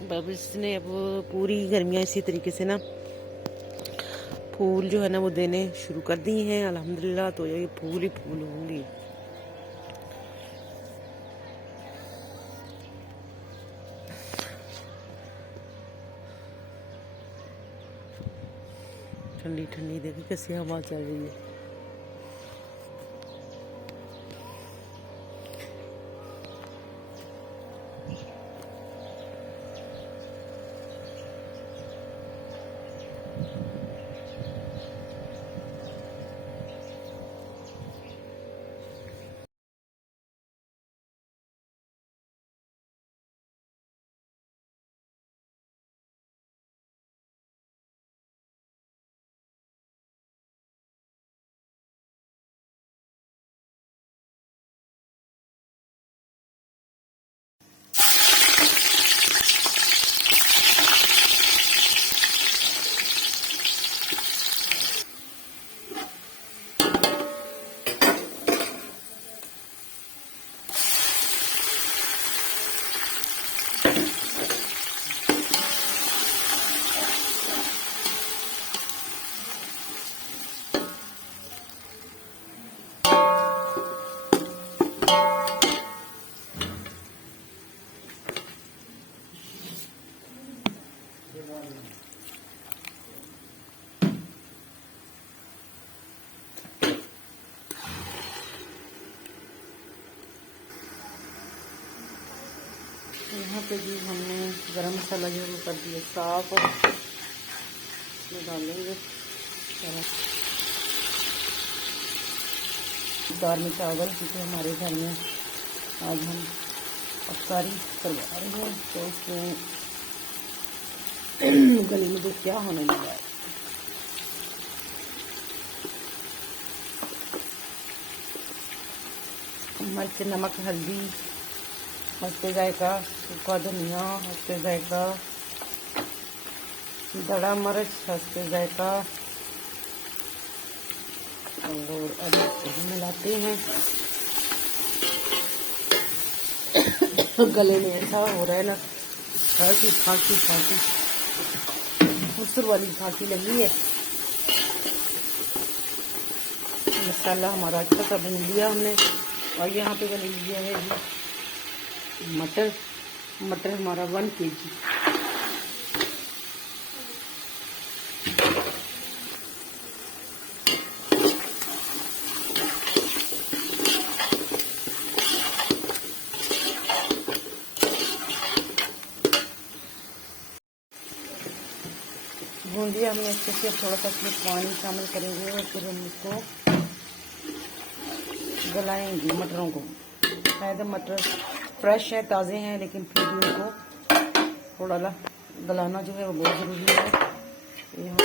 बब्स ने अब पूरी गर्मियाँ इसी तरीके से ना फूल जो है ना वो देने शुरू कर दिए हैं अल्हम्दुलिल्लाह। तो ये फूल ही फूल होंगी। ठंडी ठंडी देखो कैसी हवा चल रही है। यहाँ पे भी हमने गरम मसाला जो कर दिया साफ और इसमें डालेंगे दाल में चावल, क्योंकि हमारे घर में आज हम अफ्तारी करवा रहे हैं। तो इसमें गले में तो क्या होने लगा है। मिर्च, नमक, हल्दी, हंसते जायका, सूखा धनिया, हंसते जायका, दड़ा मिर्च, हंसते जायका और अब मिलाते हैं। गले में ऐसा हो रहा है ना, खांसी खांसी खांसी फुसर वाली खांसी लगी है। मसाला हमारा अच्छा सा भून लिया हमने और यहाँ पे बना लिया है मटर। मटर हमारा 1 kg। भून लिया हमने अच्छे से। थोड़ा सा इसमें पानी शामिल करेंगे और फिर हम इसको गलाएंगे मटरों को। शायद मटर फ्रेश है, ताज़े हैं, लेकिन फिर भी उनको थोड़ा गलाना जो है वो बहुत ज़रूरी है। यहाँ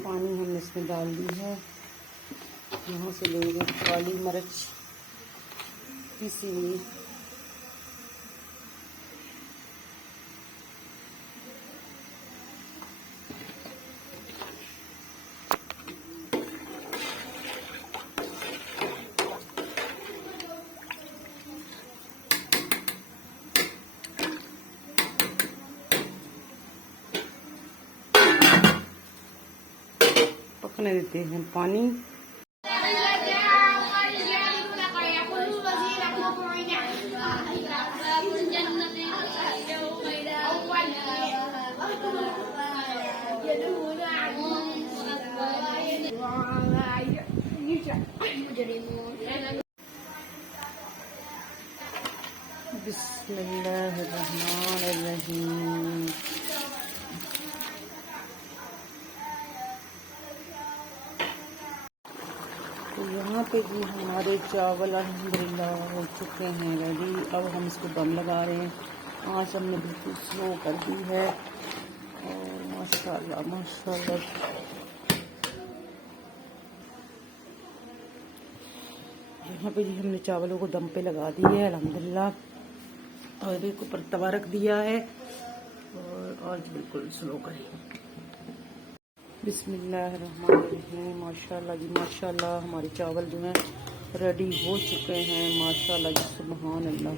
पानी हमने इसमें डाल दी है। यहाँ से लेंगे काली मिर्च पीसी हुई, पकने देते हैं पानी। बिस्मिल्लाहिर्रहमानिर्रहीम। तो यहाँ पे जी हमारे चावल अल्हम्दुलिल्लाह हो चुके हैं रेडी। अब हम इसको दम लगा रहे हैं। आँच हमने बिल्कुल स्लो कर दी है और माशाल्लाह माशाल्लाह यहाँ पे जी हमने चावलों को दम पे लगा दिया है अल्हम्दुलिल्लाह। और एक ऊपर तवा रख दिया है और आँच बिल्कुल स्लो करें। बिस्मिल्लाहिर्रहमानिर्रहीम। माशाल्लाह जी माशाल्लाह हमारे चावल जो हैं रेडी हो चुके हैं माशाल्लाह जी। सुभान अल्लाह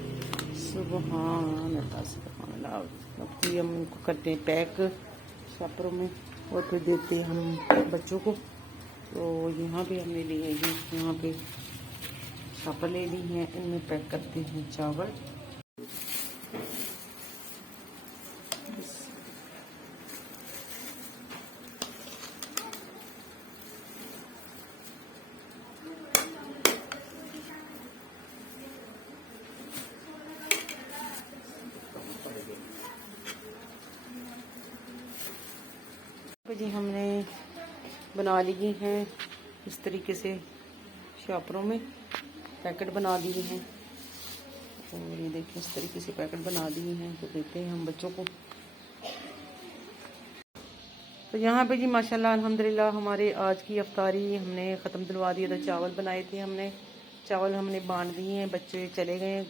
सुभान अल्लाह सुभान अल्लाह। अब हम इनको करते हैं पैक शापरों में और फिर देते हैं हम बच्चों को। तो यहाँ पे हमने लिए जी यहाँ पे शापर ले ली हैं, इनमें पैक करते हैं चावल। जी हमने बना लिए हैं इस तरीके से शापरों में पैकेट बना दिए हैं और ये देखिए इस तरीके से पैकेट बना दिए हैं। तो देते हैं हम बच्चों को। तो यहाँ पे जी माशाल्लाह अल्हम्दुलिल्लाह हमारे आज की अफ्तारी हमने ख़त्म दिलवा दिया था। चावल बनाए थे हमने, चावल हमने बांट दिए हैं। बच्चे चले गए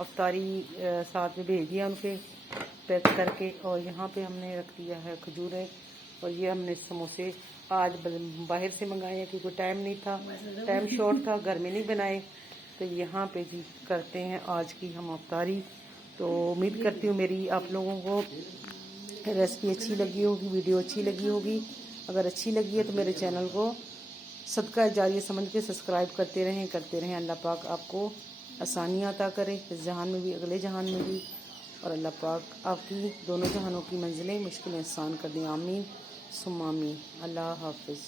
अफ्तारी साथ में भेज दिया उनके पैक करके। और यहाँ पे हमने रख दिया है खजूरें और ये हमने समोसे आज बाहर से मंगाए हैं क्योंकि टाइम नहीं था, टाइम शॉर्ट था, घर में नहीं बनाए। तो यहाँ पे जी करते हैं आज की हम अफ्तारी। तो उम्मीद करती हूँ मेरी आप लोगों को रेसिपी अच्छी लगी होगी, वीडियो अच्छी लगी होगी। अगर अच्छी लगी है तो मेरे चैनल को सदका जारिया समझ के सब्सक्राइब करते रहें। अल्लाह पाक आपको आसानियाँ अता करे इस जहान में भी अगले जहान में भी। और अल्लाह पाक आपकी दोनों जहानों की मंजिलें मुश्किलें आसान कर दें। आमीन सुम्मा आमीन। अल्लाह हाफिज़।